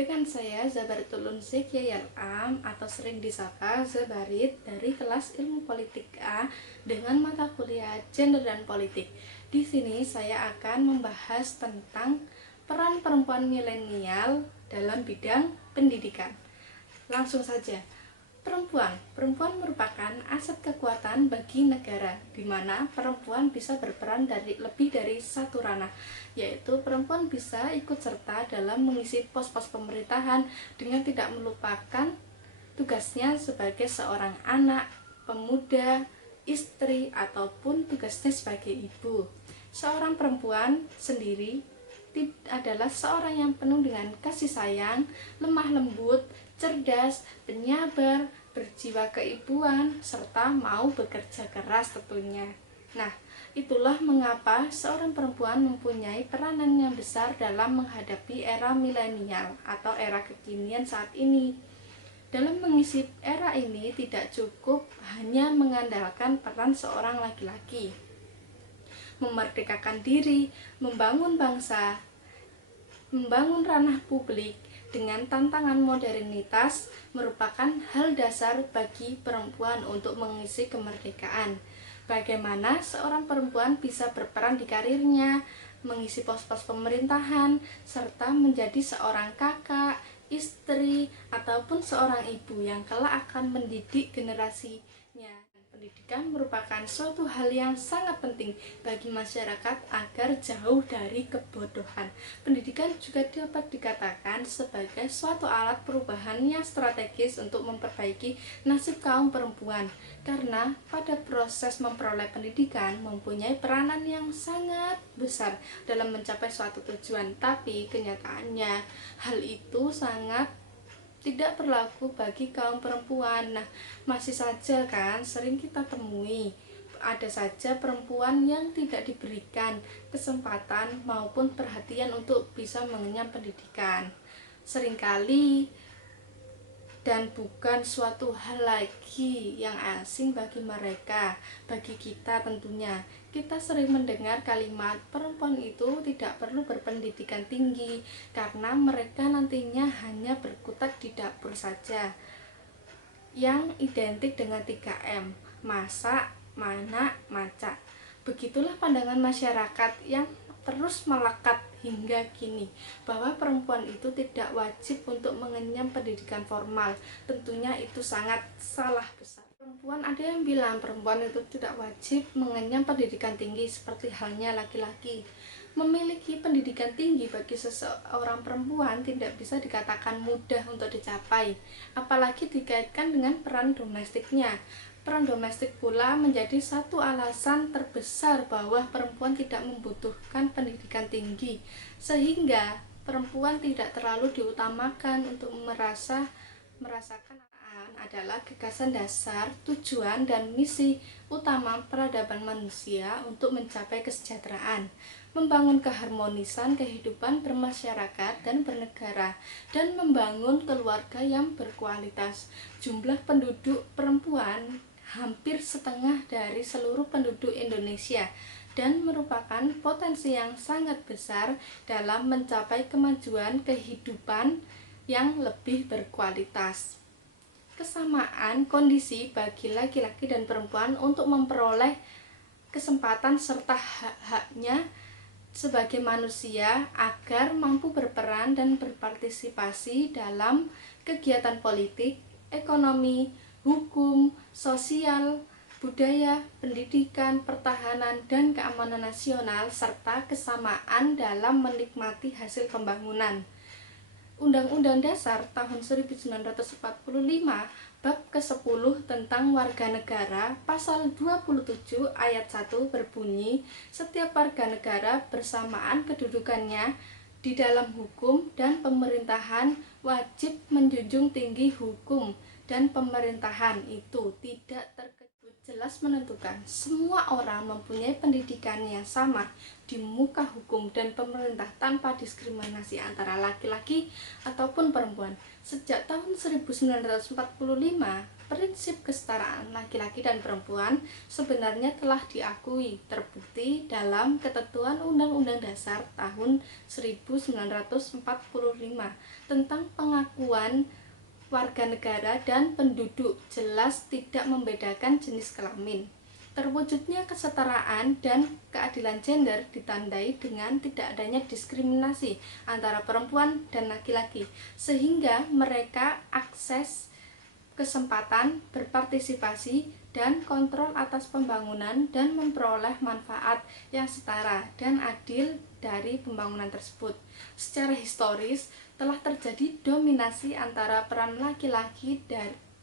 Dengan saya Zabaritul Unsik YLAM atau sering disapa Zabarit dari kelas Ilmu Politik A dengan mata kuliah Gender dan Politik. Di sini saya akan membahas tentang peran perempuan milenial dalam bidang pendidikan. Langsung saja. Perempuan merupakan aset kekuatan bagi negara, di mana perempuan bisa berperan dari lebih dari satu ranah, yaitu perempuan bisa ikut serta dalam mengisi pos-pos pemerintahan dengan tidak melupakan tugasnya sebagai seorang anak, pemuda, istri, ataupun tugasnya sebagai ibu. Seorang perempuan sendiri adalah seorang yang penuh dengan kasih sayang, lemah lembut, cerdas, penyabar, berjiwa keibuan, serta mau bekerja keras tentunya. Nah, itulah mengapa seorang perempuan mempunyai peranan yang besar dalam menghadapi era milenial atau era kekinian saat ini. Dalam mengisi era ini tidak cukup hanya mengandalkan peran seorang laki-laki. Memerdekakan diri, membangun bangsa, membangun ranah publik dengan tantangan modernitas merupakan hal dasar bagi perempuan untuk mengisi kemerdekaan. Bagaimana seorang perempuan bisa berperan di karirnya, mengisi pos-pos pemerintahan, serta menjadi seorang kakak, istri, ataupun seorang ibu yang kelak akan mendidik generasinya. Pendidikan merupakan suatu hal yang sangat penting bagi masyarakat agar jauh dari kebodohan. Pendidikan juga dapat dikatakan sebagai suatu alat perubahan yang strategis untuk memperbaiki nasib kaum perempuan, karena pada proses memperoleh pendidikan mempunyai peranan yang sangat besar dalam mencapai suatu tujuan. Tapi kenyataannya hal itu sangat tidak berlaku bagi kaum perempuan. Nah, masih saja kan sering kita temui ada saja perempuan yang tidak diberikan kesempatan maupun perhatian untuk bisa mengenyam pendidikan. Seringkali dan bukan suatu hal lagi yang asing bagi mereka, bagi kita tentunya. Kita sering mendengar kalimat perempuan itu tidak perlu berpendidikan tinggi karena mereka nantinya hanya berkutat di dapur saja, yang identik dengan 3M, masak, manak, maca. Begitulah pandangan masyarakat yang terus melekat hingga kini, bahwa perempuan itu tidak wajib untuk mengenyam pendidikan formal. Tentunya itu sangat salah besar. Ada yang bilang perempuan itu tidak wajib mengenyam pendidikan tinggi seperti halnya laki-laki. Memiliki pendidikan tinggi bagi seseorang perempuan tidak bisa dikatakan mudah untuk dicapai, apalagi dikaitkan dengan peran domestiknya. Peran domestik pula menjadi satu alasan terbesar bahwa perempuan tidak membutuhkan pendidikan tinggi, sehingga perempuan tidak terlalu diutamakan untuk merasakan adalah gagasan dasar, tujuan, dan misi utama peradaban manusia untuk mencapai kesejahteraan, membangun keharmonisan kehidupan bermasyarakat dan bernegara, dan membangun keluarga yang berkualitas. Jumlah penduduk perempuan hampir setengah dari seluruh penduduk Indonesia dan merupakan potensi yang sangat besar dalam mencapai kemajuan kehidupan yang lebih berkualitas. Kesamaan kondisi bagi laki-laki dan perempuan untuk memperoleh kesempatan serta hak-haknya sebagai manusia agar mampu berperan dan berpartisipasi dalam kegiatan politik, ekonomi, hukum, sosial, budaya, pendidikan, pertahanan, dan keamanan nasional, serta kesamaan dalam menikmati hasil pembangunan. Undang-Undang Dasar tahun 1945 bab ke-10 tentang warga negara pasal 27 ayat 1 berbunyi, setiap warga negara bersamaan kedudukannya di dalam hukum dan pemerintahan wajib menjunjung tinggi hukum dan pemerintahan itu tidak terkecuali. jelas menentukan semua orang mempunyai pendidikan yang sama di muka hukum dan pemerintah tanpa diskriminasi antara laki-laki ataupun perempuan. Sejak tahun 1945, prinsip kesetaraan laki-laki dan perempuan sebenarnya telah diakui, terbukti dalam Ketentuan Undang-Undang Dasar tahun 1945 tentang pengakuan warga negara dan penduduk, jelas tidak membedakan jenis kelamin. Terwujudnya kesetaraan dan keadilan gender ditandai dengan tidak adanya diskriminasi antara perempuan dan laki-laki, sehingga mereka akses kesempatan berpartisipasi dan kontrol atas pembangunan dan memperoleh manfaat yang setara dan adil dari pembangunan tersebut. Secara historis telah terjadi dominasi antara peran laki-laki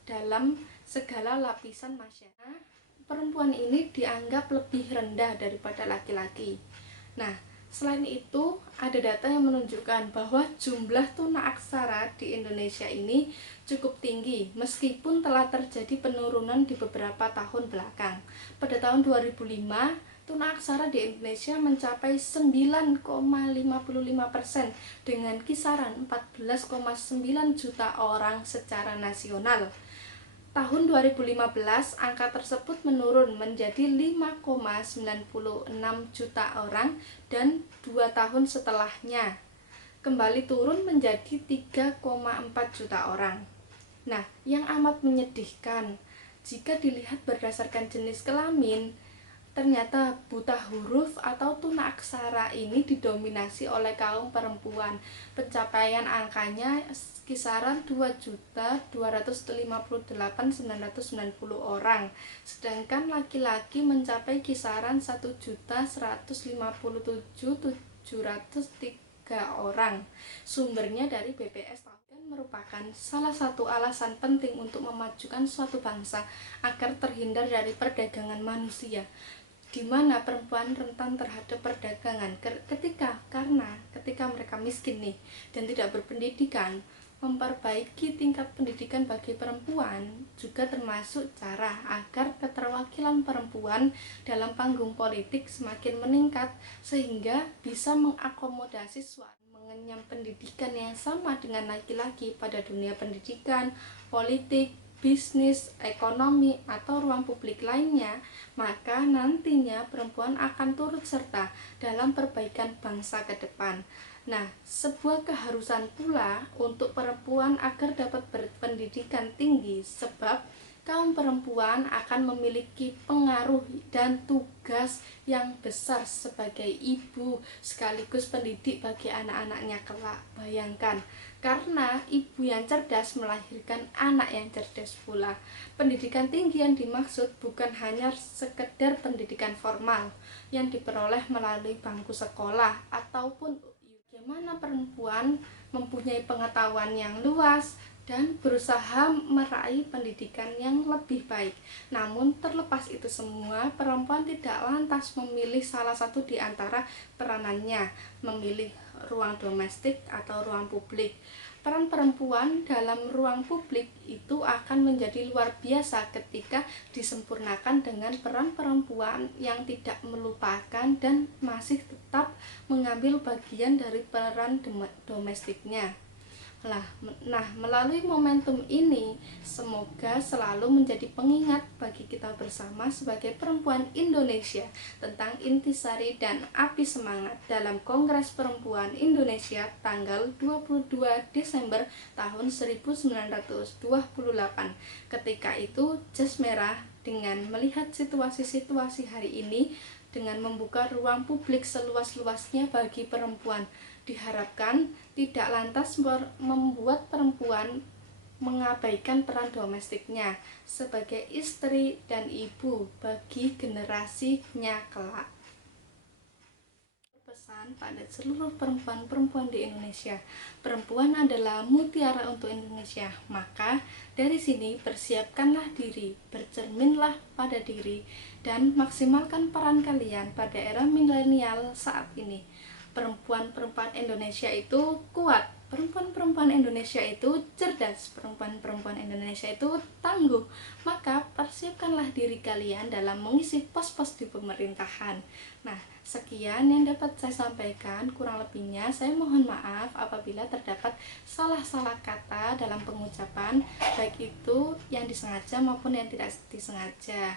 dalam segala lapisan masyarakat. Perempuan ini dianggap lebih rendah daripada laki-laki. Nah, selain itu, ada data yang menunjukkan bahwa jumlah tunaaksara di Indonesia ini cukup tinggi, meskipun telah terjadi penurunan di beberapa tahun belakang. Pada tahun 2005, tunaaksara di Indonesia mencapai 9,55% dengan kisaran 14,9 juta orang secara nasional. Tahun 2015, angka tersebut menurun menjadi 5,96 juta orang dan 2 tahun setelahnya kembali turun menjadi 3,4 juta orang. Nah, yang amat menyedihkan, jika dilihat berdasarkan jenis kelamin, ternyata buta huruf atau tunaaksara ini didominasi oleh kaum perempuan. Pencapaian angkanya kisaran 2.258.990 orang, sedangkan laki-laki mencapai kisaran 1.157.703 orang. Sumbernya dari BPS dan merupakan salah satu alasan penting untuk memajukan suatu bangsa agar terhindar dari perdagangan manusia, di mana perempuan rentan terhadap perdagangan karena ketika mereka miskin nih dan tidak berpendidikan. Memperbaiki tingkat pendidikan bagi perempuan juga termasuk cara agar keterwakilan perempuan dalam panggung politik semakin meningkat, sehingga bisa mengakomodasi suatu mengenyam pendidikan yang sama dengan laki-laki pada dunia pendidikan, politik, bisnis, ekonomi, atau ruang publik lainnya, maka nantinya perempuan akan turut serta dalam perbaikan bangsa ke depan. Nah, sebuah keharusan pula untuk perempuan agar dapat berpendidikan tinggi, sebab kaum perempuan akan memiliki pengaruh dan tugas yang besar sebagai ibu sekaligus pendidik bagi anak-anaknya kelak. Bayangkan, karena ibu yang cerdas melahirkan anak yang cerdas pula. Pendidikan tinggi yang dimaksud bukan hanya sekedar pendidikan formal yang diperoleh melalui bangku sekolah ataupun bagaimana perempuan mempunyai pengetahuan yang luas dan berusaha meraih pendidikan yang lebih baik. Namun terlepas itu semua, perempuan tidak lantas memilih salah satu di antara peranannya, memilih ruang domestik atau ruang publik. Peran perempuan dalam ruang publik itu akan menjadi luar biasa ketika disempurnakan dengan peran perempuan yang tidak melupakan dan masih tetap mengambil bagian dari peran domestiknya. Nah, melalui momentum ini, semoga selalu menjadi pengingat bagi kita bersama sebagai perempuan Indonesia tentang intisari dan api semangat dalam Kongres Perempuan Indonesia tanggal 22 Desember tahun 1928. Ketika itu, Jas Merah dengan melihat situasi-situasi hari ini dengan membuka ruang publik seluas-luasnya bagi perempuan, diharapkan tidak lantas membuat perempuan mengabaikan peran domestiknya sebagai istri dan ibu bagi generasinya kelak. Pesan pada seluruh perempuan-perempuan di Indonesia, perempuan adalah mutiara untuk Indonesia. Maka dari sini persiapkanlah diri, bercerminlah pada diri, dan maksimalkan peran kalian pada era milenial saat ini. Perempuan-perempuan Indonesia itu kuat, perempuan-perempuan Indonesia itu cerdas, perempuan-perempuan Indonesia itu tangguh. Maka persiapkanlah diri kalian dalam mengisi pos-pos di pemerintahan. Nah, sekian yang dapat saya sampaikan. Kurang lebihnya saya mohon maaf apabila terdapat salah-salah kata dalam pengucapan, baik itu yang disengaja maupun yang tidak disengaja.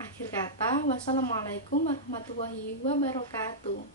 Akhir kata, wassalamualaikum warahmatullahi wabarakatuh.